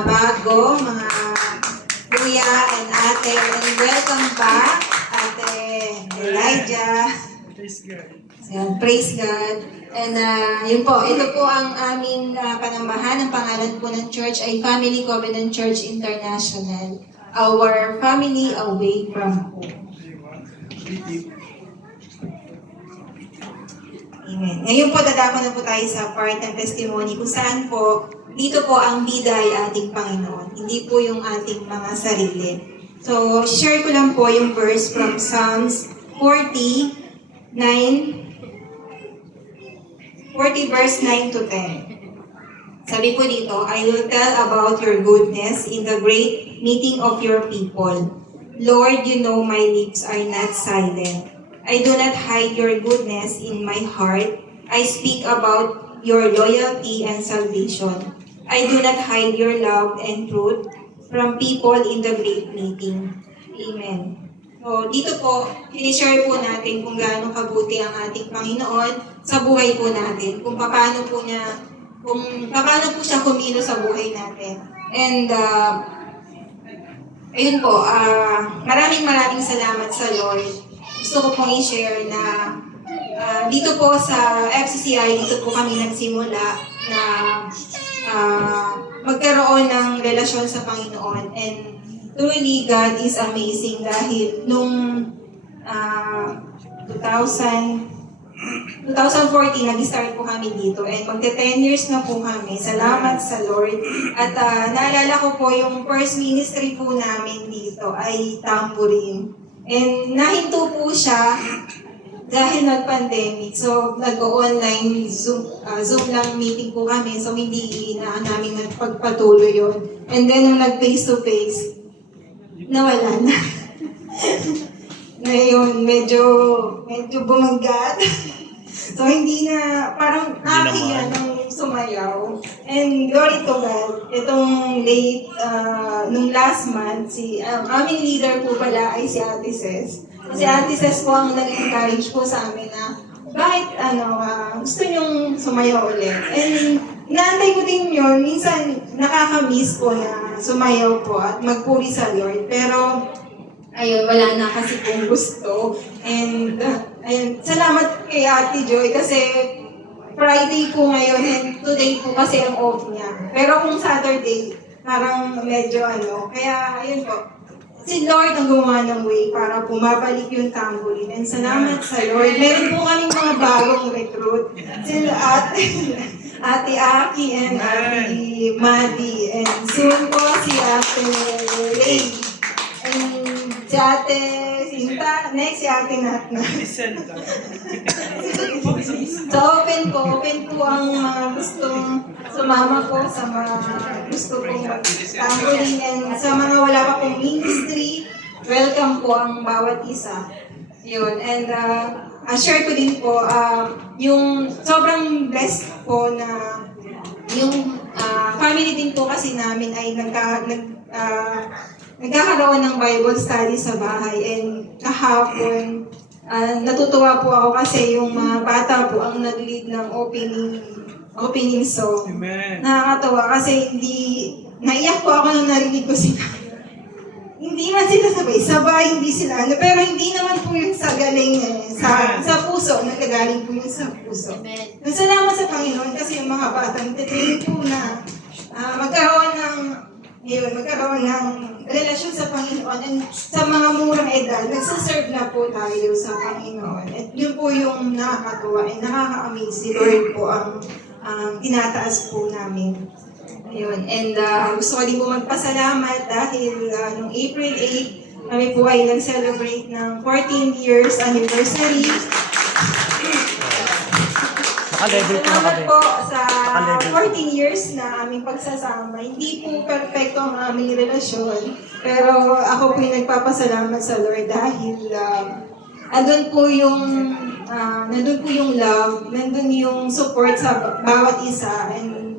mga bago, mga kuya and ate, and welcome back, Ate Elijah. Praise God. Yan, praise God. And yun po, ito po ang aming panambahan. Ang pangalan po ng church ay Family Covenant Church International. Our family away from home. Amen. Ngayon po, dadako na po tayo sa part ng testimony kung saan po, dito po ang bida ay ating Panginoon. Hindi po yung ating mga sarili. So, share ko lang po yung verse from Psalms 40 verse 9 to 10. Sabi po dito, I will tell about your goodness in the great meeting of your people. Lord, you know my lips are not silent. I do not hide your goodness in my heart. I speak about your loyalty and salvation. I do not hide your love and truth from people in the great meeting. Amen. So, dito po, sinishare po natin kung gaano kabuti ang ating Panginoon sa buhay po natin. Kung paano po siya kumilo sa buhay natin. And, ayun po, maraming salamat sa Lord. Gusto ko pong i-share na dito po sa FCCI, dito po kami nagsimula na magkaroon ng relasyon sa Panginoon. And truly, God is amazing dahil nung 2014, nag-start po kami dito. And magte-10 years na po kami. Salamat sa Lord. At naalala ko po yung first ministry po namin dito ay tambourine. And nahinto po siya dahil nag-pandemic. So, nag-online Zoom lang meeting po kami. So, hindi namin nagpagpatuloy yun. And then, nung nag-face-to-face, nawala na. Ngayon, medyo bumagat. So, hindi na, parang nakiya nung sumayaw. And glory to God, itong late, nung last month, ang aming leader po pala ay si Ate Ces. Si Ate Ces po ang nag-encourage po sa amin na, bakit, gusto niyong sumayaw ulit. And, inaantay ko din yun, minsan nakaka-miss po na sumayaw po at magpuri sa Lord. Pero, ayun, wala na kasi kung gusto. And, ayun, salamat kay Ate Joy kasi Friday po ngayon and today po kasi ang off niya. Pero kung Saturday, parang medyo kaya ayun po. Si Lord ang gumawa ng way para pumabalik yung tambourine. And salamat sa Lord. Meron po kaming mga bagong recruit. Sila Ate Aki and Ate Madi. And soon po si Ate Ray. And si Ate Sinta. Next si Ate Natna. So open po ang mga gustong sumama po sa mga gusto pong mag-tambourine and sa mga wala pa pong ministry, welcome po ang bawat isa. Yun. And share ko din po, yung sobrang blessed po na yung family din po kasi namin ay nagkakaroon ng Bible study sa bahay. And kahapon, natutuwa po ako kasi yung mga bata po ang nag-lead ng opening song. Amen. Nakakatawa kasi naiyak po ako nung narinig ko sila. Hindi man sila sabay, hindi sila pero hindi naman po yun sa galing sa puso, nagagaling po yun sa puso. Salamat sa Panginoon kasi yung mga bata, nagtitrain po na magkaroon ng relasyon sa Panginoon and sa mga murang edad, nagsaserve na po tayo sa Panginoon. At yun po yung nakakatuwa and nakaka-amaze si Lord po ang tinataas po namin. Ayun. And gusto ko din po magpasalamat dahil nung April 8, kami po ay nag-celebrate ng 14 years anniversary. Salamat po sa 14 years na aming pagsasama. Hindi po perfecto ang aming relasyon, pero ako po yung nagpapasalamat sa Lord dahil nandun po yung love, nandun yung support sa bawat isa, and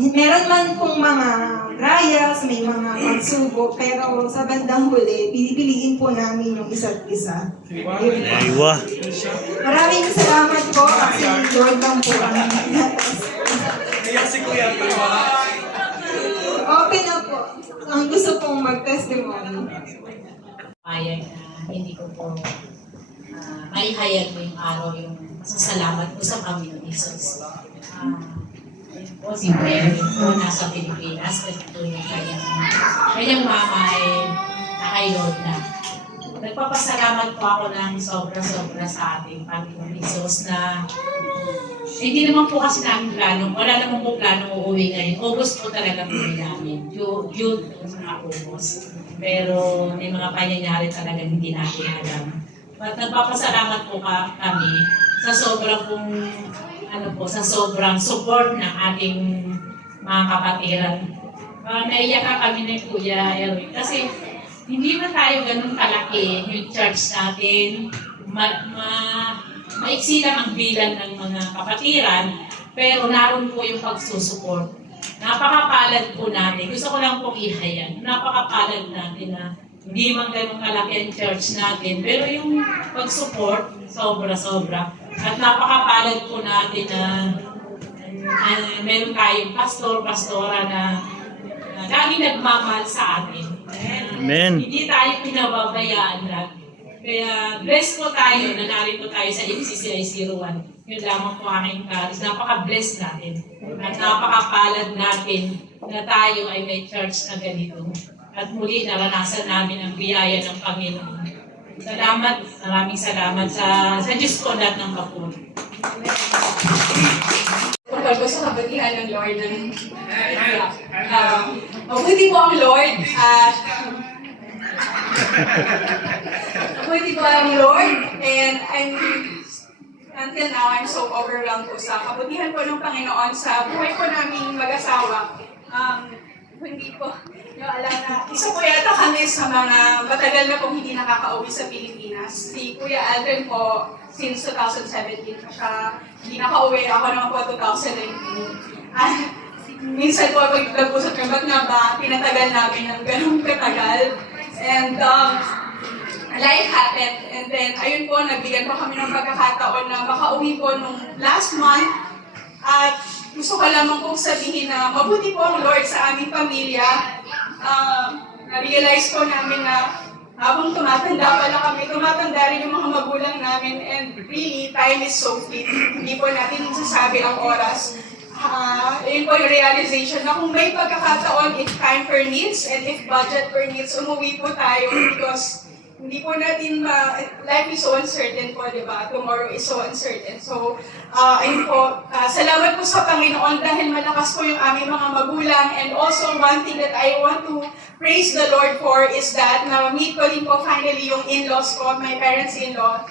meron man pong mga trials, may mga pagsubok, pero sa bandang huli, pipiliin po namin yung isa't isa. Aywa. Maraming salamat po kasi Lord lang po ang Iyak si Kuya. ko maihayag mo yung araw, yung masasalamat ko sa Panginoon Jesus. Ayun po, si Mary po, nasa Pilipinas, kasi po yung kanyang mama ay nakailod na. Nagpapasalamat po ako ng sobra-sobra sa ating Panginoon Jesus na hindi naman po kasi namin plano, wala naman po plano uuwi ngayon. August po talaga po namin, June sa August. Pero may mga pangyayari talaga hindi natin alam. At nagpapasalamat po kami sa sobrang sa sobrang support ng ating mga kapatiran. Naiyak kami ng Kuya Erwin kasi hindi na tayo ganun kalaki yung church natin. Maiksi lang ang bilang ng mga kapatiran, pero naroon po yung pagsusupport. Napakapalad po natin. Gusto ko lang pong ihayag. Napakapalad natin na hindi man ganun kalaki ang church natin, pero yung pag-support, sobra-sobra. At napakapalad po natin na meron tayong pastora na lagi nagmamahal sa atin. Amen. Hindi tayo pinababayaan natin. Kaya blessed po tayo na narito tayo sa MCCI 01. Yun lamang po aking karis. Napaka-blessed natin. At napakapalad natin na tayo ay may church na ganito. At muli naranasan namin ang biyaya ng Panginoon. Salamat, maraming salamat sa Diyos po lahat ng kapuri. Tungkol ko sa kabutihan ng Lord ng mabuti po ang Lord at mabuti po ang Lord and until now I'm so overwhelmed po sa kabutihan po ng Panginoon sa buhay po naming mag-asawa. Hindi po nyo alam na isa po yata kami sa mga matagal na pong hindi nakakauwi sa Pilipinas. Si Kuya Aldrin po since 2017 pa siya hindi nakauwi. Ako naman po 2019. Minsan po pag nag-usap kami, ba't nga ba pinatagal namin ng ganung katagal? And life happened. And then, ayun po, nagbigyan po kami ng pagkakataon na makauwi po nung last month. At gusto ko lamang pong sabihin na mabuti po ang Lord sa aming pamilya. Na-realize po namin na habang tumatanda pala kami, tumatanda rin yung mga magulang namin. And really, time is so fleeting. Hindi po natin masasabi ang oras. Yun po yung realization na kung may pagkakataon, if time permits and if budget permits, umuwi po tayo because hindi po natin life is so uncertain po, di ba? Tomorrow is so uncertain. So, ayun po, salamat po sa Panginoon dahil malakas po yung aming mga magulang. And also, one thing that I want to praise the Lord for is that na-meet ko din po finally yung in-laws ko, my parents-in-law.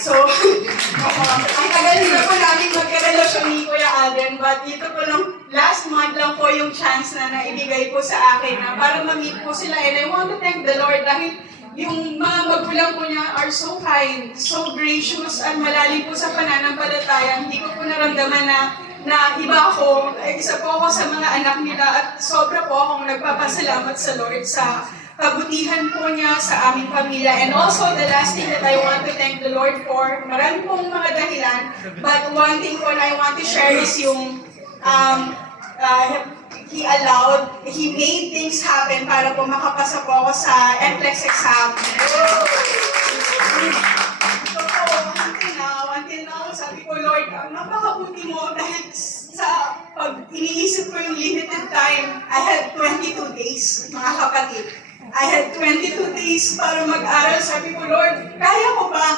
So, ang tagal din na po namin magkarelasyon ni Kuya Alden, but ito po lang, last month lang po yung chance na naibigay po sa akin na para ma-meet po sila. And I want to thank the Lord dahil yung mga magulang po niya are so kind, so gracious, at malalim po sa pananampalataya. Hindi ko po naramdaman na iba ako. Isa po ako sa mga anak nila at sobra po akong nagpapasalamat sa Lord sa kabutihan po niya sa aming pamilya. And also, the last thing that I want to thank the Lord for, marami pong mga dahilan, but one thing po na I want to share is yung He made things happen para po makapasa po ako sa NCLEX exam. So po, until now, sabi ko, Lord, napakabuti mo dahil sa pag iniisip ko yung limited time, I had 22 days, mga kapatid. I had 22 days para mag-aral. Sabi ko, Lord, kaya ko ba?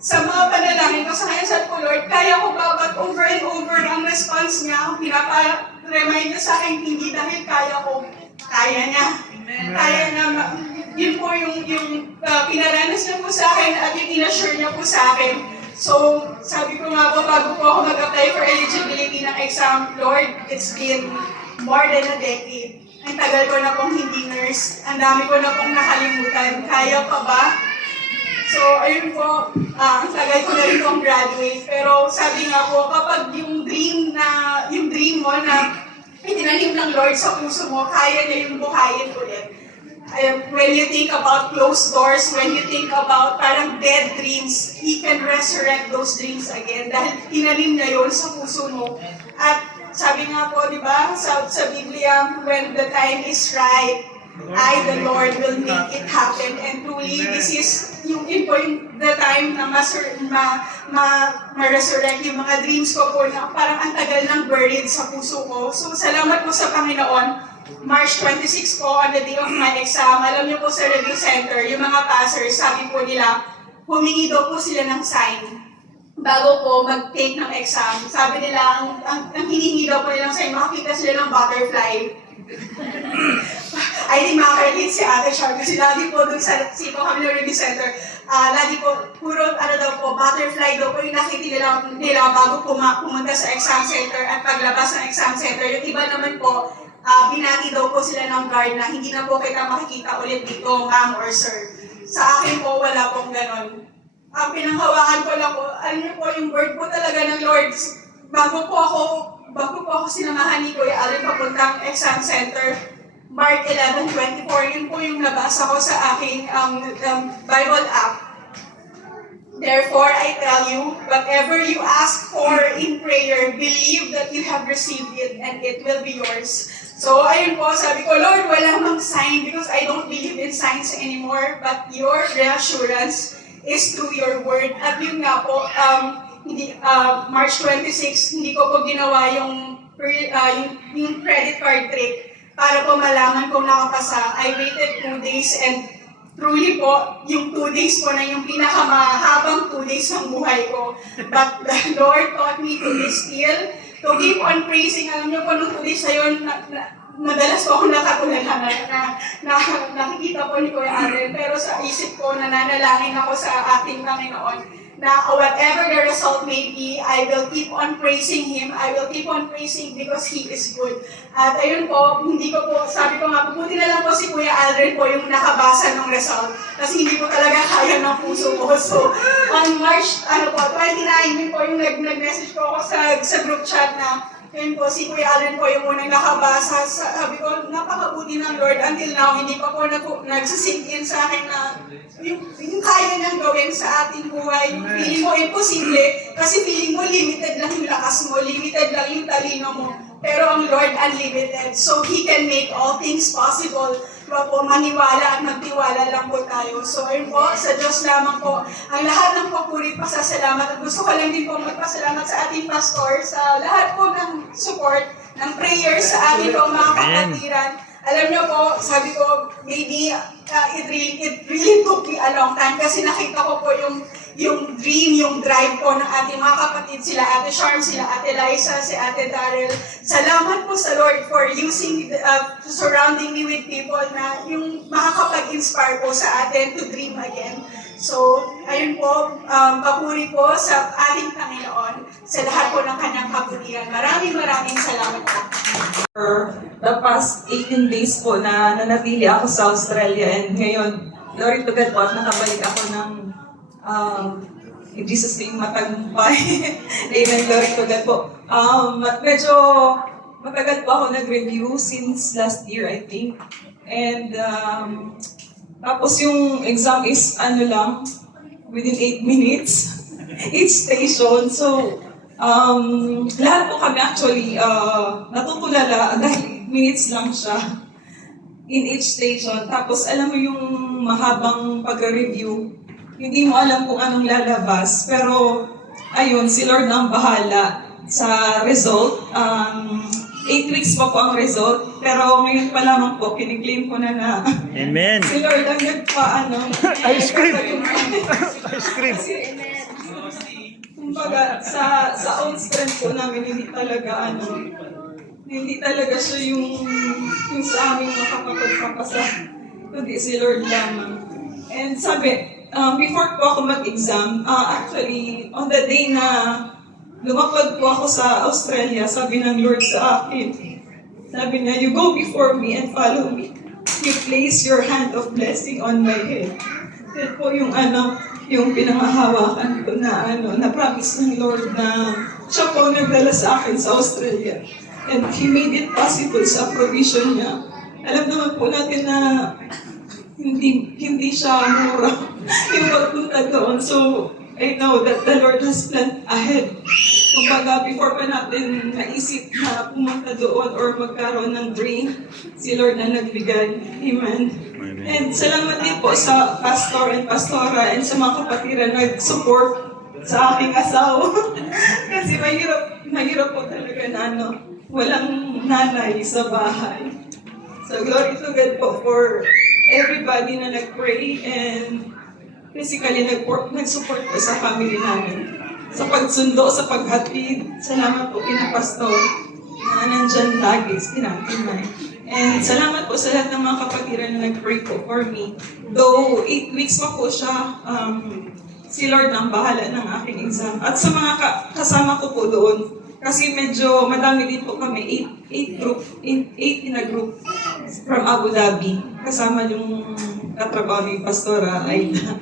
Sa mga panalangin ko sa kanya, sabi ko, Lord, kaya ko ba? But over and over, ang response niya, pinapa-remind niya sa akin, hindi dahil kaya ko, kaya niya. Kaya niya, yun po yung pinaranas niya po sa akin at yung inassure niya po sa akin. So, sabi ko nga po, bago po ako mag-apply for eligibility ng exam, Lord, it's been more than a decade. Ang tagal ko na pong hindi nurse. Ang dami ko na pong nakalimutan. Kaya pa ba? So, ayun po, ang tagal ko na rin pong graduate. Pero sabi nga po, kapag yung dream mo na itinanim ng Lord sa puso mo, kaya niya yung buhayin ulit. When you think about closed doors, when you think about parang dead dreams, He can resurrect those dreams again dahil tinanim niya yun sa puso mo. At sabi nga po, di ba, sa Biblia, when the time is right, I, the Lord, will make it happen. And truly, this is yun po yung the time na ma-resurrect yung mga dreams ko po na parang ang tagal ng buried sa puso ko. So, salamat po sa Panginoon. March 26 po, on the day of my exam, alam niyo po sa review center, yung mga passers, sabi po nila, humingi daw po sila ng sign bago po mag-take ng exam. Sabi nila, ang hiningi daw po nilang sign, makakita sila ng butterfly. I think makaka-relate si Ate Char kasi lagi po dun sa Sipo kami ng review center, lagi po, puro butterfly daw po yung nakita nila bago pumunta sa exam center at paglabas ng exam center. Yung iba naman po, binati daw po sila ng guard na hindi na po kita makikita ulit dito, ma'am or sir. Sa akin po, wala pong ganon. Ang pinanghawakan ko lang po, alam niyo po, yung word po talaga ng Lord, bago po ako sinamahan ni Kuya Allen papuntang exam center, Mark 11:24, yun po yung nabasa ko sa aking Bible app. Therefore, I tell you, whatever you ask for in prayer, believe that you have received it and it will be yours. So, ayun po, sabi ko, Lord, wala mang sign because I don't believe in signs anymore, but your reassurance is through your word. At yun nga po, March 26, hindi ko po ginawa yung credit card trick para po malaman kung nakapasa. I waited 2 days and truly po, yung 2 days po na yung pinakamahabang 2 days ng buhay ko. But the Lord taught me to be still, to keep on praising. Alam niyo po, nung 2 days na yun, madalas po ako nakatulanan na nakikita po ni Kuya Allen. Pero sa isip ko, nananalangin ako sa ating Panginoon na whatever the result may be, I will keep on praising Him. I will keep on praising because He is good. At ayun po, sabi ko nga, buti na lang po si Kuya Alden po yung nakabasa ng result. Kasi hindi po talaga kaya ng puso ko. So, on March 29, yun po yung nag-message po ako sa group chat na yun po, si Kuya Allen po yung unang nakabasa. Sabi ko, napakabuti ng Lord. Until now, hindi pa po nagsisink in sa akin na yung kaya niyang gawin sa ating buhay. Yung feeling mo imposible, kasi feeling mo limited lang yung lakas mo, limited lang yung talino mo. Pero ang Lord unlimited. So He can make all things possible. Diba po, maniwala at magtiwala lang po tayo. So ayun po, sa Diyos lamang po, ang lahat ng papuri, pasasalamat. At gusto ko lang din po magpasalamat sa ating pastor, sa lahat po ng support, ng prayers sa ating po mga kapatiran. Alam niyo po, sabi ko, maybe it really took me a long time kasi nakita ko po yung dream, yung drive po ng ating mga kapatid, sila Ate Charm, sila Ate Liza, si Ate Darrell. Salamat po sa Lord for surrounding me with people na yung makakapag-inspire po sa atin to dream again. So, ayun po, papuri po sa ating Panginoon sa lahat po ng kanyang kabutihan. Maraming salamat po. For the past 18 days po na nanatili ako sa Australia and ngayon, glory to God po at nakabalik ako ng in Jesus' name matagumpay. Amen, glory to God po. Medyo matagal po ako nag-review since last year, I think. And tapos yung exam is within 8 minutes, each station. So, lahat po kami actually natutulala dahil 8 minutes lang siya in each station. Tapos alam mo yung mahabang pag-review, hindi mo alam kung anong lalabas. Pero ayun, si Lord na ang bahala sa result. 8 weeks pa po ang result, pero ngayon pa lamang po, kiniklaim ko na Amen. si Lord ang Ice cream! Ice cream! Kumbaga, sa own strength po namin, hindi talaga siya yung sa aming makapagpapasa, kundi si Lord lamang. And sabi, before po ako mag-exam, actually, on the day na lumapag po ako sa Australia, sabi ng Lord sa akin, sabi niya, you go before me and follow me. You place your hand of blessing on my head. Yan po yung yung pinangahawakan ko na promise ng Lord na siya po nagdala sa akin sa Australia. And He made it possible sa provision niya. Alam naman po natin na hindi siya mura yung pagpunta doon. So, I know that the Lord has planned ahead. Kumbaga, before pa natin naisip na pumunta doon or magkaroon ng dream, si Lord na nagbigay. Amen. And salamat din po sa pastor and pastora and sa mga kapatiran na nag-support sa aking asawa. Kasi mahirap po talaga na walang nanay sa bahay. So glory to God po for everybody na nag-pray and physically nag-support po sa family namin. Sa pagsundo, sa paghatid, salamat po kina pastor na nandyan lagi, kinatinay. And salamat po sa lahat ng mga kapatiran na nag-pray po for me. Though 8 weeks pa po siya, si Lord ang bahala ng aking exam. At sa mga kasama ko po doon, kasi medyo madami din po kami, 8 in a group from Abu Dhabi. Kasama yung katrabaho ni Pastora Aida.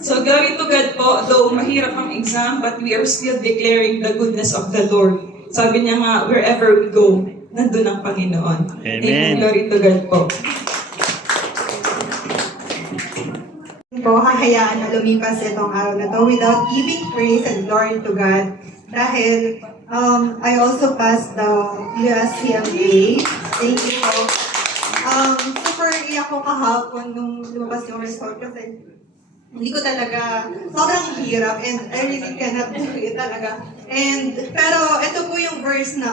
So glory to God po, though mahirap ang exam, but we are still declaring the goodness of the Lord. Sabi niya nga, wherever we go, nandun ang Panginoon. Amen. Glory to God po. Po, hahayaan na lumipas itong araw na to without giving praise and glory to God. Dahil I also passed the USCMA. Thank you po. Super iyak ko kahapon nung lumabas yung result kasi hindi ko talaga, sobrang hirap and I really cannot do it talaga. Pero ito po yung verse na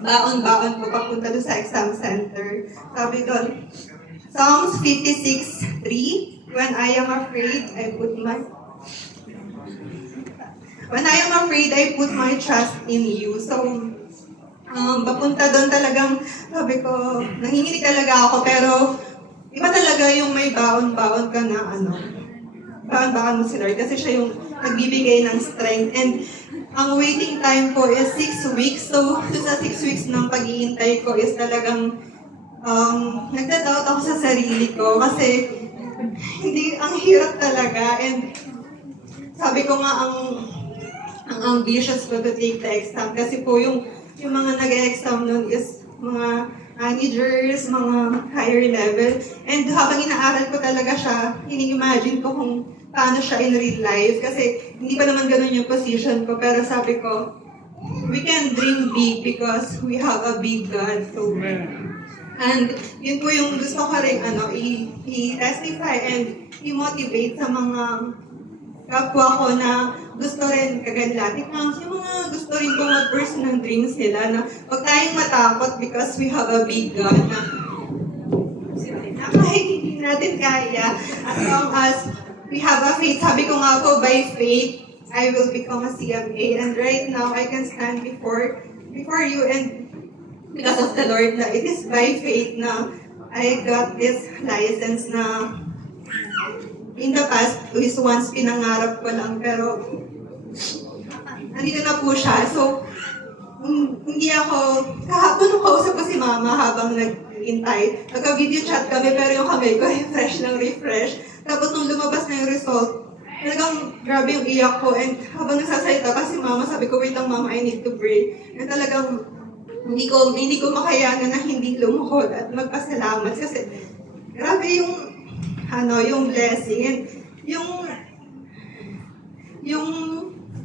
baon-baon ko papunta doon sa exam center. Sabi doon, Psalms 56:3, When I am afraid, I put my trust in you. So, papunta doon talagang, sabi ko, nanginginig talaga ako, pero iba talaga yung may baon-baon ka na baon-baon mo si Lord kasi siya yung nagbibigay ng strength. And ang waiting time ko is 6 weeks. So, sa 6 weeks ng pag-iintay ko is talagang nagda-doubt ako sa sarili ko kasi ang hirap talaga. And sabi ko nga, ang ambitious ko to take the exam kasi po yung mga nag-exam nun is mga managers, mga higher level. And habang inaaral ko talaga siya, ini-imagine ko kung paano siya in real life. Kasi hindi pa naman ganun yung position ko. Pero sabi ko, we can dream big because we have a big God. So, and yun po yung gusto ko rin i-testify and i-motivate sa mga kapwa ko na gusto rin kaganlatin. Yung mga gusto rin kong mag-pursue ng dreams nila na huwag tayong matakot because we have a big God na kahit hindi natin kaya as long as we have a faith. Sabi ko nga po, by faith, I will become a CMA. And right now, I can stand before you and because of the Lord na it is by faith na I got this license na in the past, is once pinangarap ko lang, pero nandito na po siya. So, hindi ako, kahapon nung kausap ko si Mama habang nag-intay, nagka-video chat kami, pero yung kamay ko refresh ng refresh. Tapos nung lumabas na yung result, talagang grabe yung iyak ko. And habang nagsasalita kasi Mama, sabi ko, wait lang Mama, I need to pray. And talagang hindi ko makayanan na hindi lumuhod at magpasalamat kasi grabe yung blessing and yung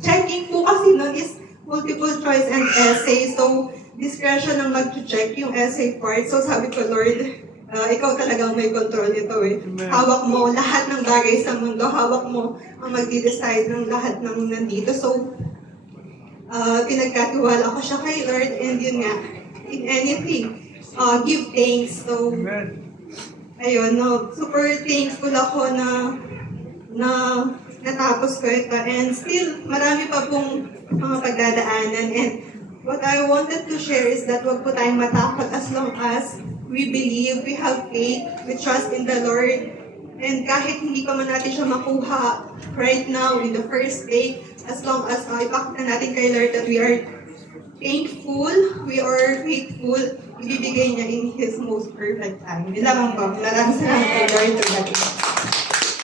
checking po kasi nun is multiple choice and essay. So, discretion ang mag-check yung essay part. So, sabi ko, Lord, ikaw talagang may control nito eh. Hawak mo lahat ng bagay sa mundo. Hawak mo ang magdi-decide ng lahat ng nandito. So, pinagkatiwala ko siya kay Lord and yun nga, in anything, give thanks. So, ayun, super thankful ako na natapos ko ito. And still, marami pa pong mga pagdadaanan. And what I wanted to share is that wag po tayong matakot as long as we believe, we have faith, we trust in the Lord. And kahit hindi pa man natin siya makuha right now in the first day, as long as ipakita natin kay Lord that we are thankful, we are faithful, ibibigay niya in His most perfect time. Yun lamang po. Maraming salamat kay Lord.